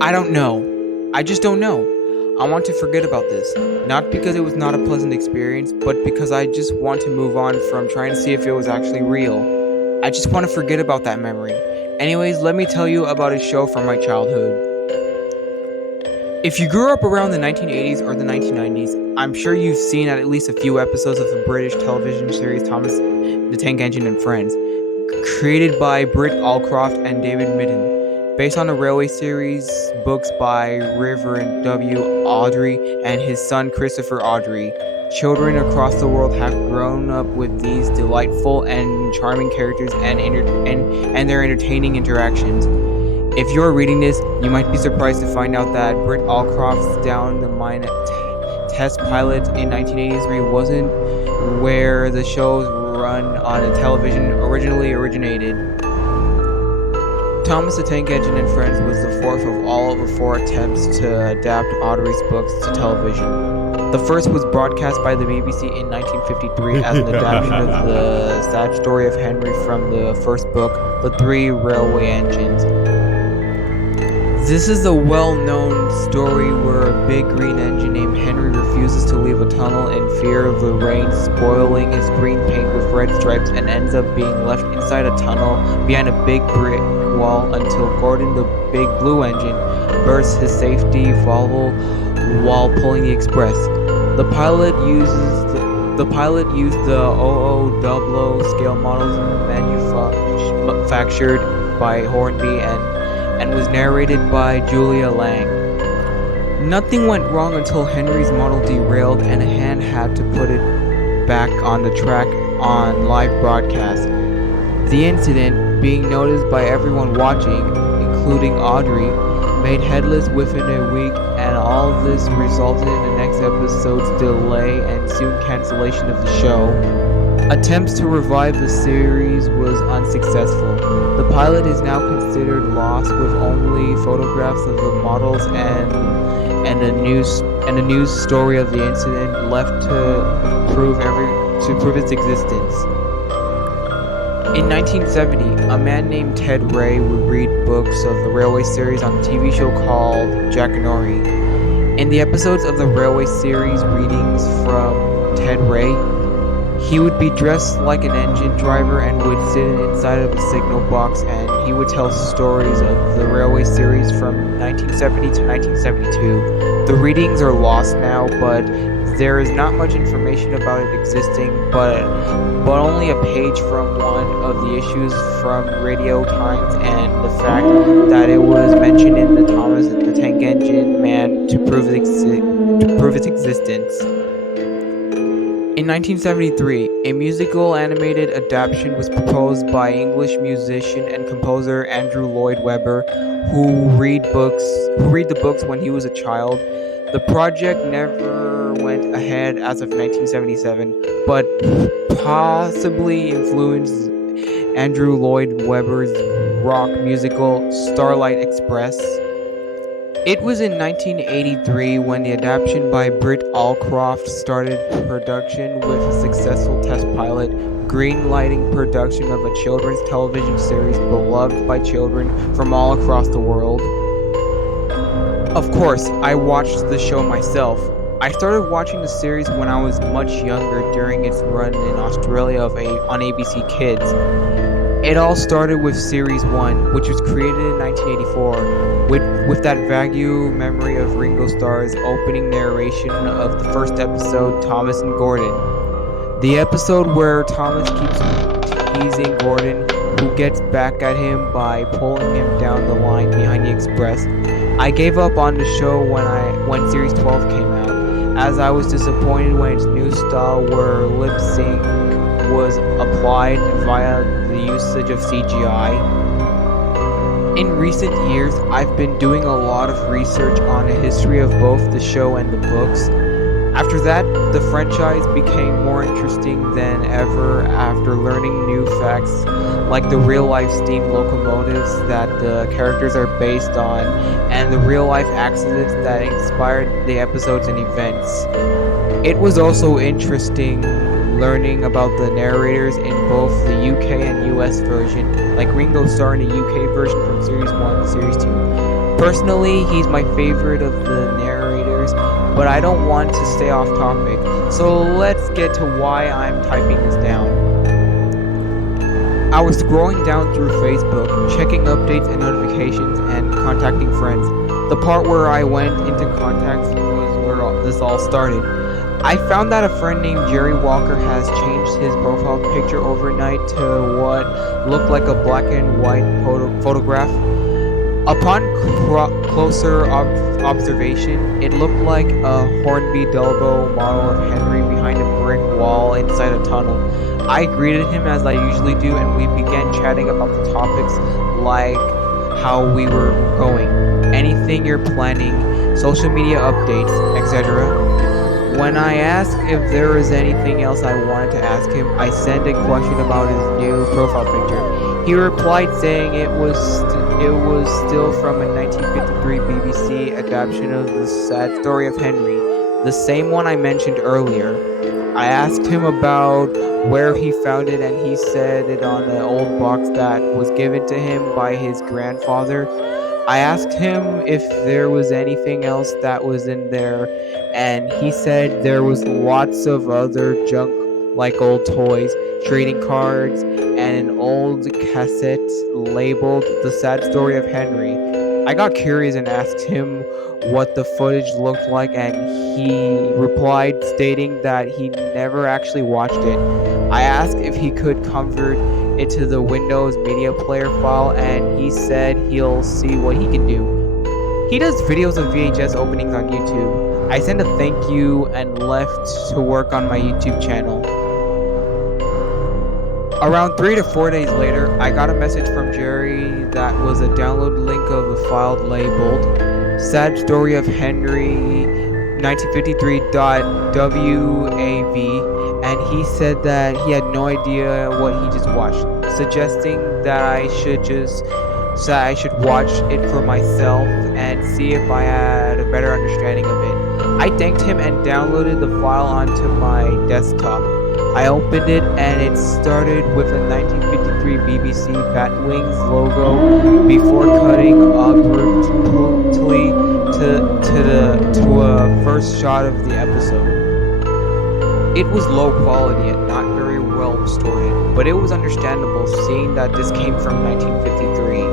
I don't know. I just don't know. I want to forget about this. Not because it was not a pleasant experience, but because I just want to move on from trying to see if it was actually real. I just want to forget about that memory. Anyways, let me tell you about a show from my childhood. If you grew up around the 1980s or the 1990s, I'm sure you've seen at least a few episodes of the British television series Thomas the Tank Engine and Friends, created by Britt Allcroft and David Midden, based on the railway series books by Reverend W. Awdry and his son Christopher Awdry. Children across the world have grown up with these delightful and charming characters and their entertaining interactions. If you're reading this, you might be surprised to find out that Britt Allcroft's Down the Mine test pilot in 1983 wasn't where the show's run on a television originally originated. Thomas the Tank Engine and Friends was the fourth of all of the four attempts to adapt Awdry's books to television. The first was broadcast by the BBC in 1953 as an adaptation of the sad story of Henry from the first book, The Three Railway Engines. This is a well-known story where a big green engine named Henry refuses to leave a tunnel in fear of the rain spoiling his green paint with red stripes and ends up being left inside a tunnel behind a big brick wall until Gordon, the big blue engine, bursts his safety valve while pulling the express. The pilot used the 0000 scale models manufactured by Hornby and was narrated by Julia Lang. Nothing went wrong until Henry's model derailed and a hand had to put it back on the track on live broadcast. The incident, being noticed by everyone watching, including Awdry, made headlines within a week, and all this resulted in the next episode's delay and soon cancellation of the show. Attempts to revive the series was unsuccessful. The pilot is now considered lost with only photographs of the models and a news story of the incident left to prove its existence. In 1970, a man named Ted Ray would read books of the railway series on a TV show called Jackanory. In the episodes of the railway series readings from Ted Ray, he would be dressed like an engine driver and would sit inside of a signal box, and he would tell stories of the railway series from 1970 to 1972. The readings are lost now, but there is not much information about it existing, but only a page from one of the issues from Radio Times and the fact that it was mentioned in the Thomas the Tank Engine Man to prove its existence. In 1973, a musical animated adaptation was proposed by English musician and composer Andrew Lloyd Webber, who read the books when he was a child. The project never went ahead as of 1977, but possibly influenced Andrew Lloyd Webber's rock musical Starlight Express. It was in 1983 when the adaptation by Britt Allcroft started production with a successful test pilot, green-lighting production of a children's television series beloved by children from all across the world. Of course, I watched the show myself. I started watching the series when I was much younger during its run in Australia on ABC Kids. It all started with Series 1, which was created in 1984, with that vague memory of Ringo Starr's opening narration of the first episode, Thomas and Gordon. The episode where Thomas keeps teasing Gordon, who gets back at him by pulling him down the line behind the express. I gave up on the show when Series 12 came out, as I was disappointed when its new style where lip sync was applied via the usage of CGI. In recent years, I've been doing a lot of research on a history of both the show and the books. After that, the franchise became more interesting than ever after learning new facts like the real-life steam locomotives that the characters are based on and the real-life accidents that inspired the episodes and events. It was also interesting learning about the narrators in both the UK and US version, like Ringo Starr in the UK version from Series 1 to Series 2, Personally, he's my favorite of the narrators, but I don't want to stay off topic, so let's get to why I'm typing this down. I was scrolling down through Facebook, checking updates and notifications and contacting friends. The part where I went into contacts was where this all started. I found that a friend named Jerry Walker has changed his profile picture overnight to what looked like a black and white photograph. Upon closer observation, it looked like a Hornby Delbo model of Henry behind a brick wall inside a tunnel. I greeted him as I usually do, and we began chatting about the topics like how we were going, anything you're planning, social media updates, etc. When I asked if there was anything else I wanted to ask him, I sent a question about his new profile picture. He replied saying it was still from a 1953 BBC adaptation of The Sad Story of Henry, the same one I mentioned earlier. I asked him about where he found it, and he said it on an old box that was given to him by his grandfather. I asked him if there was anything else that was in there, and he said there was lots of other junk like old toys, trading cards, and an old cassette labeled The Sad Story of Henry. I got curious and asked him what the footage looked like, and he replied stating that he never actually watched it. I asked if he could convert it to the Windows Media Player file, and he said he'll see what he can do. He does videos of VHS openings on YouTube. I sent a thank you and left to work on my YouTube channel. Around 3 to 4 days later, I got a message from Jerry that was a download link of a file labeled Sad Story of Henry 1953.wav, and he said that he had no idea what he just watched, suggesting that I should watch it for myself and see if I had a better understanding of it. I thanked him and downloaded the file onto my desktop. I opened it, and it started with a 1953 BBC Batwings logo before cutting abruptly to a first shot of the episode. It was low quality and not very well distorted, but it was understandable seeing that this came from 1953.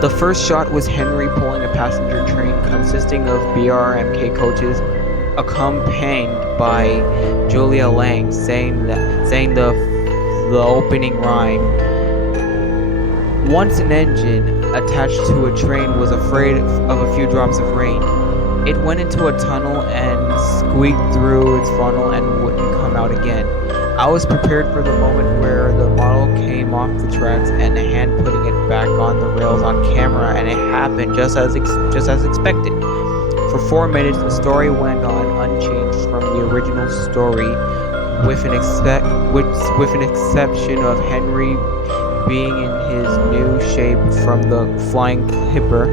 The first shot was Henry pulling a passenger train consisting of BRMK coaches, accompanied by Julia Lang saying the opening rhyme. Once an engine attached to a train was afraid of a few drops of rain, it went into a tunnel and squeaked through its funnel and wouldn't come out again. I was prepared for the moment where the model came off the tracks and a hand putting it back on the rails on camera, and it happened just as expected. For 4 minutes, the story went on unchanged from the original story, with an exception of Henry being in his new shape from the flying clipper.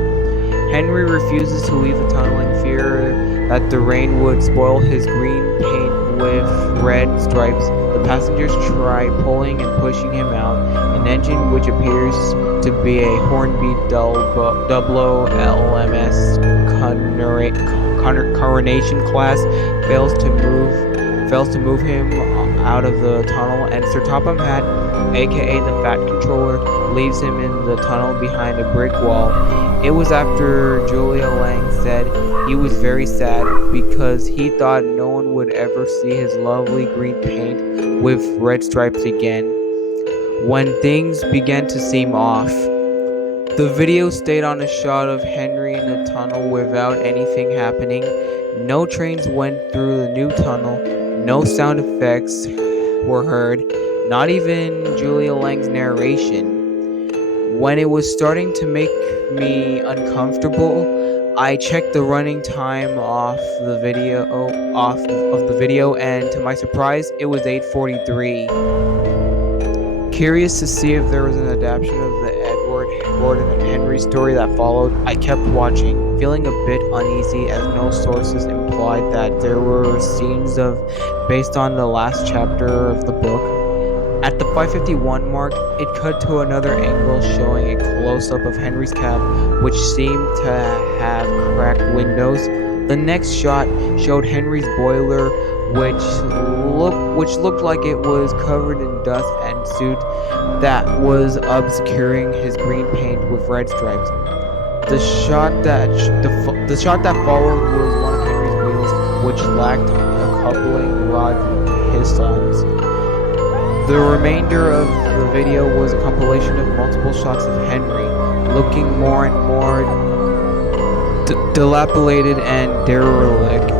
Henry refuses to leave the tunnel in fear that the rain would spoil his green paint with red stripes. The passengers try pulling and pushing him out. An engine which appears to be a Hornby Double LMS Coronation class fails to move him out of the tunnel, and Sir Topham Hatt, aka the Fat Controller, leaves him in the tunnel behind a brick wall. It was after Julia Lang said he was very sad because he thought no one would ever see his lovely green paint with red stripes again, when things began to seem off. The video stayed on a shot of Henry in the tunnel without anything happening. No trains went through the new tunnel. No sound effects were heard, not even Julia Lang's narration. When it was starting to make me uncomfortable, I checked the running time of the video, and to my surprise, it was 8:43. Curious to see if there was an adaptation of the Edward Gordon and Henry story that followed, I kept watching, feeling a bit uneasy as no sources implied that there were scenes based on the last chapter of the book. At the 5:51 mark, it cut to another angle showing a close-up of Henry's cab, which seemed to have cracked windows. The next shot showed Henry's boiler, which looked like it was covered in dust and soot that was obscuring his green paint with red stripes. The shot that followed was one of Henry's wheels, which lacked a coupling rod pistons. The remainder of the video was a compilation of multiple shots of Henry, looking more and more dilapidated and derelict.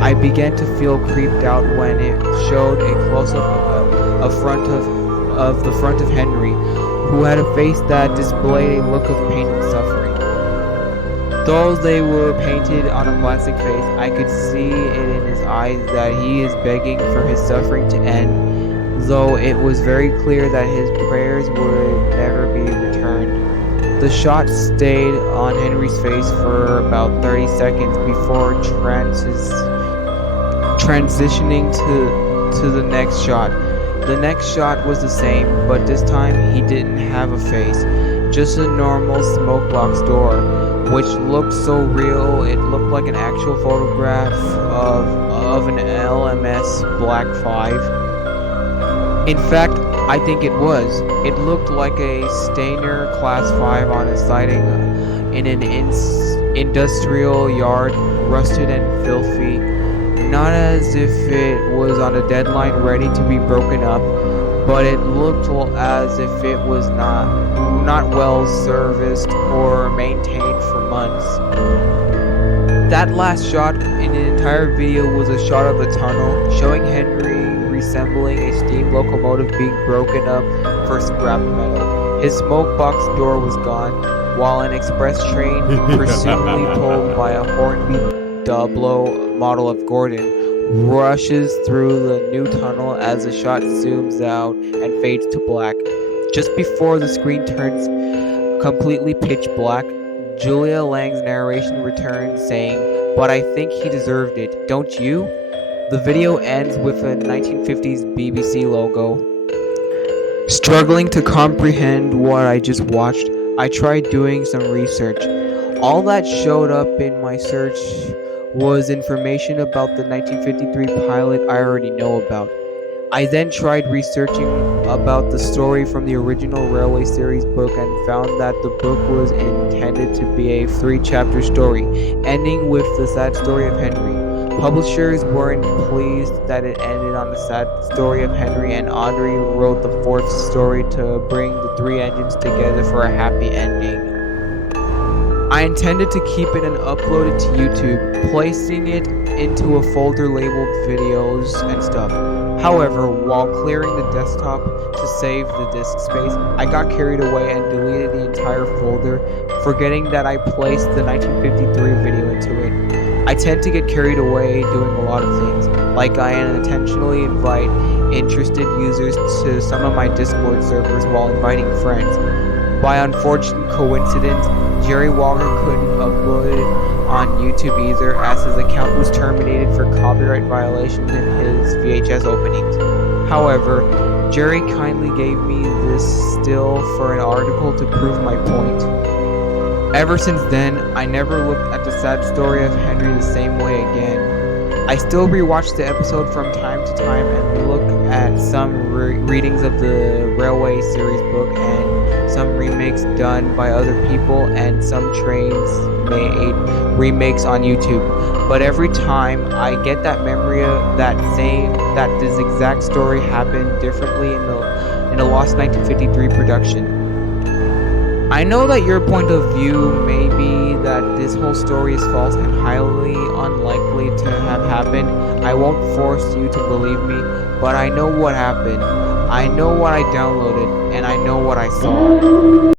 I began to feel creeped out when it showed a close-up of the front of Henry, who had a face that displayed a look of pain and suffering. Though they were painted on a plastic face, I could see it in his eyes that he is begging for his suffering to end, though it was very clear that his prayers would never be returned. The shot stayed on Henry's face for about 30 seconds before transitioning to the next shot. The next shot was the same, but this time he didn't have a face, just a normal smoke box door, which looked so real it looked like an actual photograph of an LMS Black 5. In fact, I think it was. It looked like a Stainer Class 5 on a siding in an industrial yard, rusted and filthy, not as if it was on a deadline ready to be broken up, but it looked as if it was not well serviced or maintained for months. That last shot in the entire video was a shot of the tunnel, showing Henry resembling a steam locomotive being broken up for scrap metal. His smoke box door was gone, while an express train, presumably pulled by a Hornby Doblo model of Gordon, rushes through the new tunnel as the shot zooms out and fades to black. Just before the screen turns completely pitch black, Julia Lang's narration returns saying, "But I think he deserved it, don't you?" The video ends with a 1950s BBC logo. Struggling to comprehend what I just watched, I tried doing some research. All that showed up in my search was information about the 1953 pilot I already know about. I then tried researching about the story from the original Railway series book and found that the book was intended to be a 3-chapter story, ending with the sad story of Henry. Publishers weren't pleased that it ended on the sad story of Henry, and Audrey wrote the 4th story to bring the 3 engines together for a happy ending. I intended to keep it and upload it to YouTube, placing it into a folder labeled videos and stuff. However, while clearing the desktop to save the disk space, I got carried away and deleted the entire folder, forgetting that I placed the 1953 video into it. I tend to get carried away doing a lot of things, like I unintentionally invite interested users to some of my Discord servers while inviting friends. By unfortunate coincidence, Jerry Walker couldn't upload it on YouTube either, as his account was terminated for copyright violations in his VHS openings. However, Jerry kindly gave me this still for an article to prove my point. Ever since then, I never looked at the sad story of Henry the same way again. I still rewatch the episode from time to time and look at some readings of the Railway series book and some remakes done by other people and some trains made remakes on YouTube. But every time I get that memory of that this exact story happened differently in the lost 1953 production. I know that your point of view may be that this whole story is false and highly unlikely to have happened. I won't force you to believe me, but I know what happened. I know what I downloaded, and I know what I saw.